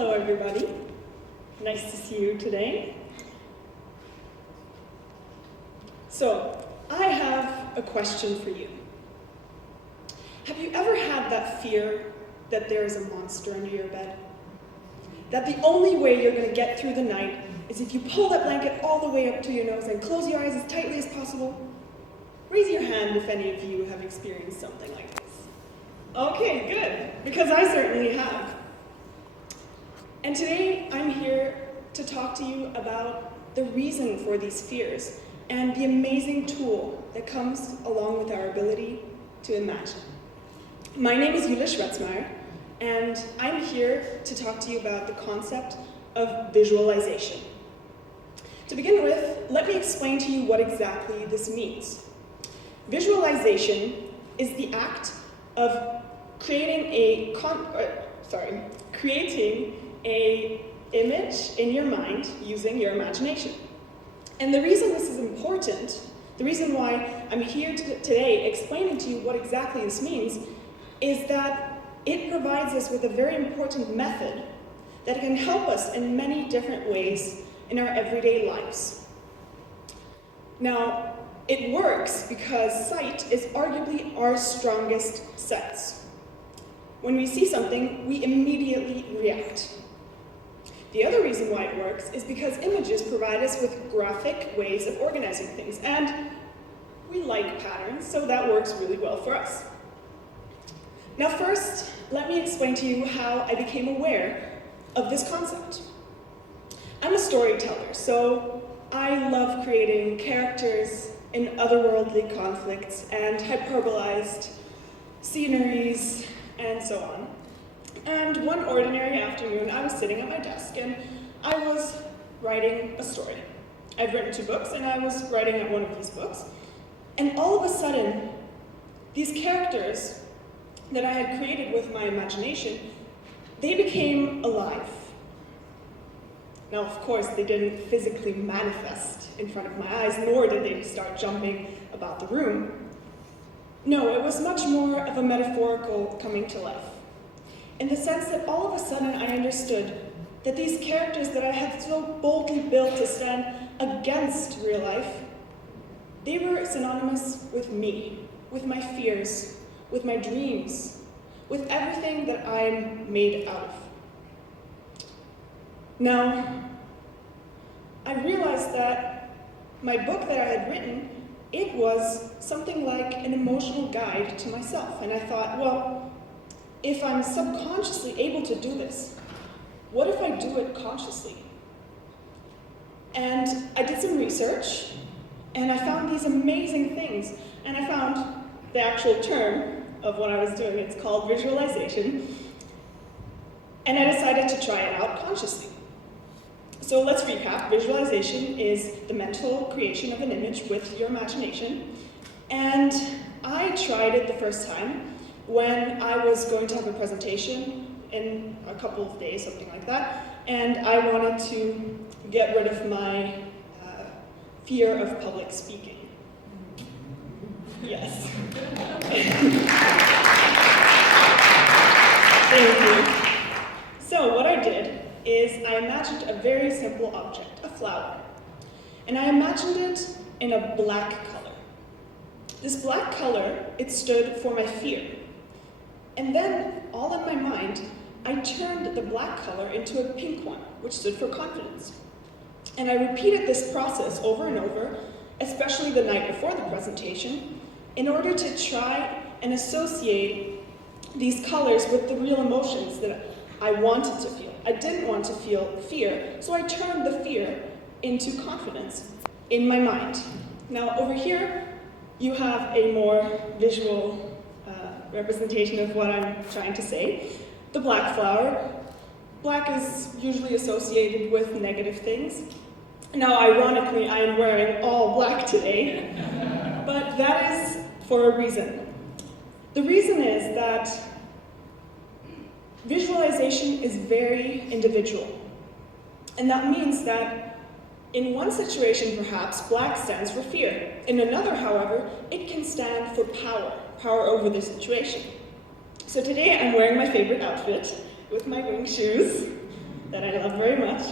Hello, everybody. Nice to see you today. So, I have a question for you. Have you ever had that fear that there is a monster under your bed? That the only way you're going to get through the night is if you pull that blanket all the way up to your nose and close your eyes as tightly as possible? Raise your hand if any of you have experienced something like this. Okay, good, because I certainly have. And today I'm here to talk to you about the reason for these fears and the amazing tool that comes along with our ability to imagine. My name is Jule Schretzmeir, and I'm here to talk to you about the concept of visualization. To begin with, let me explain to you what exactly this means. Visualization is the act of creating a image in your mind using your imagination. And the reason this is important, the reason why I'm here today explaining to you what exactly this means, is that it provides us with a very important method that can help us in many different ways in our everyday lives. Now, it works because sight is arguably our strongest sense. When we see something, we immediately react. The other reason why it works is because images provide us with graphic ways of organizing things, and we like patterns, so that works really well for us. Now first, let me explain to you how I became aware of this concept. I'm a storyteller, so I love creating characters in otherworldly conflicts and hyperbolized sceneries and so on. And one ordinary afternoon, I was sitting at my desk and I was writing a story. I've written 2 books and I was writing at one of these books. And all of a sudden, these characters that I had created with my imagination, they became alive. Now, of course, they didn't physically manifest in front of my eyes, nor did they start jumping about the room. No, it was much more of a metaphorical coming to life, in the sense that all of a sudden I understood that these characters that I had so boldly built to stand against real life, they were synonymous with me, with my fears, with my dreams, with everything that I'm made out of. Now, I realized that my book that I had written, it was something like an emotional guide to myself. And I thought, well, if I'm subconsciously able to do this, what if I do it consciously? And I did some research, and I found these amazing things. And I found the actual term of what I was doing. It's called visualization. And I decided to try it out consciously. So let's recap. Visualization is the mental creation of an image with your imagination. And I tried it the first time when I was going to have a presentation in a couple of days, something like that. And I wanted to get rid of my fear of public speaking. Yes. Thank you. So what I did is I imagined a very simple object, a flower. And I imagined it in a black color. This black color, it stood for my fear. And then, all in my mind, I turned the black color into a pink one, which stood for confidence. And I repeated this process over and over, especially the night before the presentation, in order to try and associate these colors with the real emotions that I wanted to feel. I didn't want to feel fear, so I turned the fear into confidence in my mind. Now, over here, you have a more visual representation of what I'm trying to say. The black flower. Black is usually associated with negative things. Now, ironically, I am wearing all black today, but that is for a reason. The reason is that visualization is very individual. And that means that in one situation, perhaps, black stands for fear. In another, however, it can stand for power over the situation. So today I'm wearing my favorite outfit with my wing shoes. that I love very much,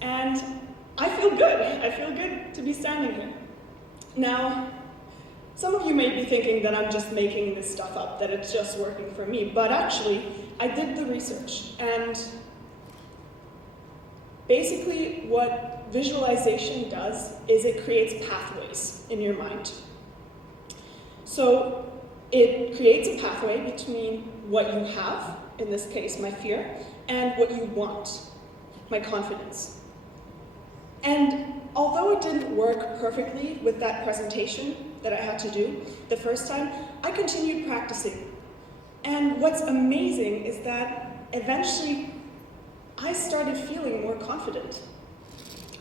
and I feel good. I feel good to be standing here. Now, some of you may be thinking that I'm just making this stuff up, that it's just working for me, but actually, I did the research, and basically what visualization does is it creates pathways in your mind. So it creates a pathway between what you have, in this case my fear, and what you want, my confidence. And although it didn't work perfectly with that presentation that I had to do the first time, I continued practicing. And what's amazing is that eventually I started feeling more confident.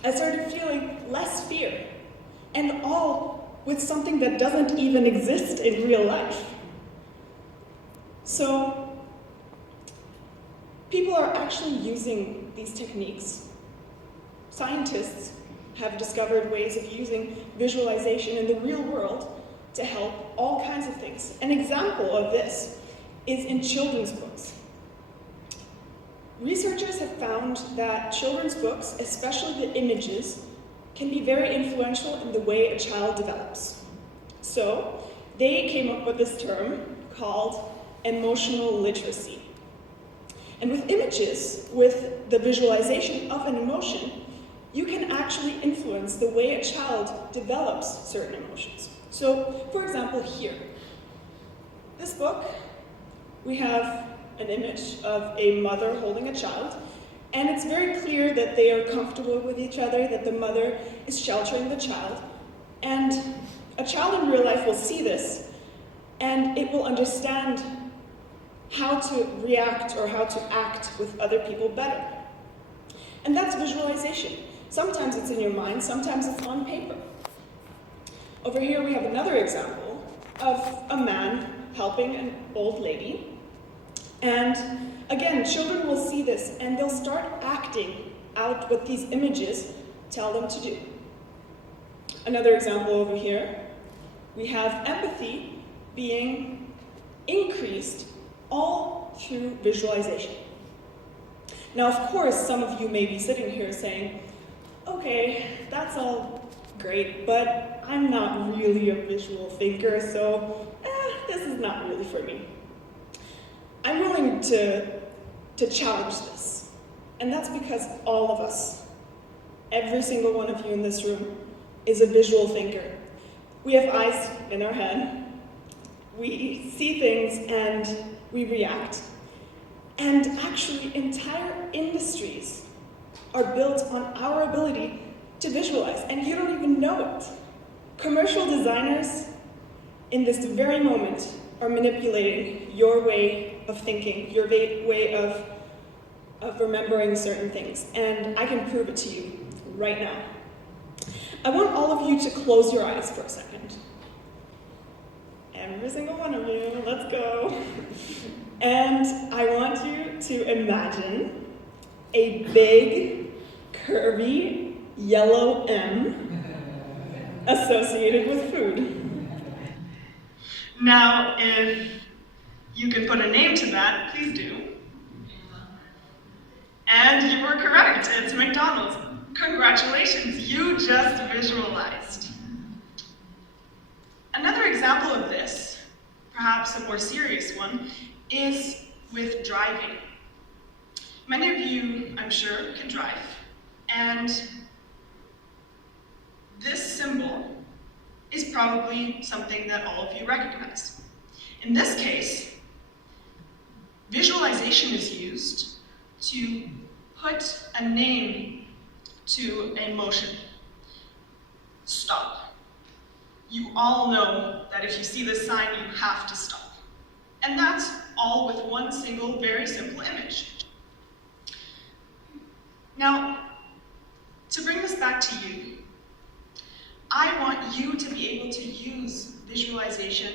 I started feeling less fear, and all with something that doesn't even exist in real life. So, people are actually using these techniques. Scientists have discovered ways of using visualization in the real world to help all kinds of things. An example of this is in children's books. Researchers have found that children's books, especially the images, can be very influential in the way a child develops. So, they came up with this term called emotional literacy. And with images, with the visualization of an emotion, you can actually influence the way a child develops certain emotions. So, for example, here, this book, we have an image of a mother holding a child, and it's very clear that they are comfortable with each other, that the mother is sheltering the child, and a child in real life will see this, and it will understand how to react or how to act with other people better. And that's visualization. Sometimes it's in your mind, sometimes it's on paper. Over here we have another example of a man helping an old lady. And again, children will see this and they'll start acting out what these images tell them to do. Another example over here, we have empathy being increased all through visualization. Now, of course, some of you may be sitting here saying, okay, that's all great, but I'm not really a visual thinker, so this is not really for me. I'm willing to challenge this, and that's because all of us, every single one of you in this room, is a visual thinker. We have eyes in our head, we see things and we react. And actually, entire industries are built on our ability to visualize, and you don't even know it. Commercial designers, in this very moment, are manipulating your way of thinking, your way of remembering certain things, and I can prove it to you right now. I want all of you to close your eyes for a second. Every single one of you, let's go. And I want you to imagine a big, curvy, yellow M associated with food. Now, if you can put a name to that, please do. And you were correct, it's McDonald's. Congratulations, you just visualized. Another example of this, perhaps a more serious one, is with driving. Many of you, I'm sure, can drive, and this symbol is probably something that all of you recognize. In this case, visualization is used to put a name to a motion. Stop. You all know that if you see this sign, you have to stop. And that's all with one single, very simple image. Now, to bring this back to you, I want you to be able to use visualization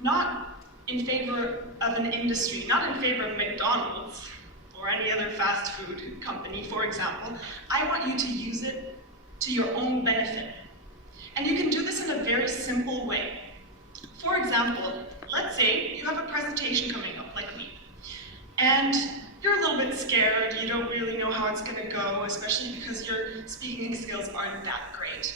not in favor of an industry, not in favor of McDonald's or any other fast food company, for example. I want you to use it to your own benefit. And you can do this in a very simple way. For example, let's say you have a presentation coming up, like me, and you're a little bit scared, you don't really know how it's going to go, especially because your speaking skills aren't that great.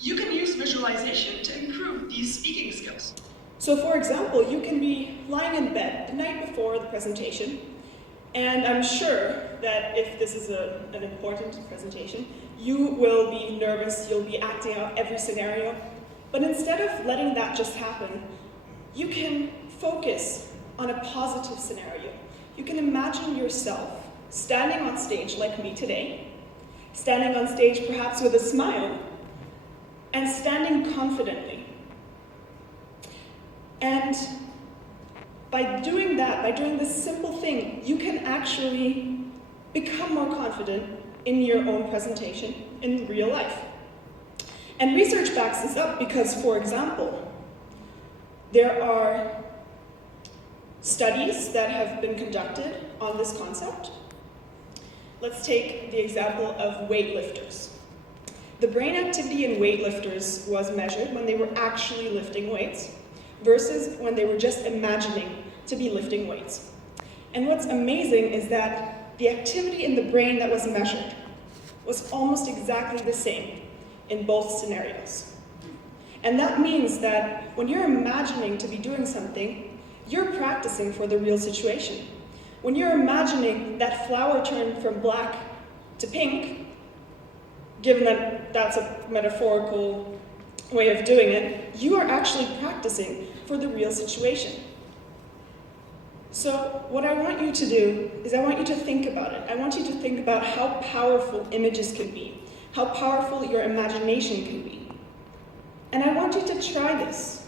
You can use visualization to improve these speaking skills. So for example, you can be lying in bed the night before the presentation, and I'm sure that if this is an important presentation, you will be nervous, you'll be acting out every scenario, but instead of letting that just happen, you can focus on a positive scenario. You can imagine yourself standing on stage like me today, standing on stage perhaps with a smile, and standing confidently. And by doing that, by doing this simple thing, you can actually become more confident in your own presentation in real life. And research backs this up because, for example, there are studies that have been conducted on this concept. Let's take the example of weightlifters. The brain activity in weightlifters was measured when they were actually lifting weights versus when they were just imagining to be lifting weights. And what's amazing is that the activity in the brain that was measured was almost exactly the same in both scenarios. And that means that when you're imagining to be doing something, you're practicing for the real situation. When you're imagining that flower turn from black to pink, given that that's a metaphorical way of doing it, you are actually practicing for the real situation. So what I want you to do is I want you to think about it. I want you to think about how powerful images can be, how powerful your imagination can be. And I want you to try this.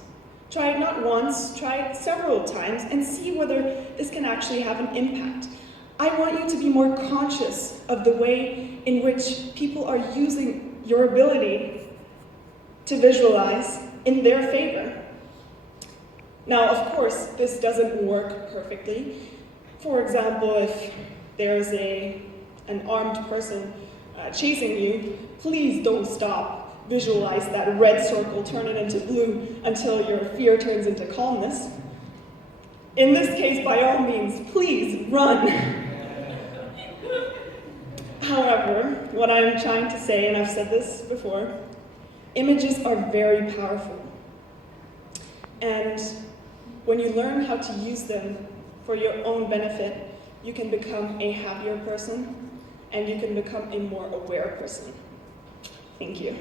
Try it not once, try it several times, and see whether this can actually have an impact. I want you to be more conscious of the way in which people are using your ability to visualize in their favor. Now, of course, this doesn't work perfectly. For example, if there's an armed person chasing you, please don't stop. Visualize that red circle, turn it into blue until your fear turns into calmness. In this case, by all means, please run. However, what I'm trying to say, and I've said this before, images are very powerful. And when you learn how to use them for your own benefit, you can become a happier person and you can become a more aware person. Thank you.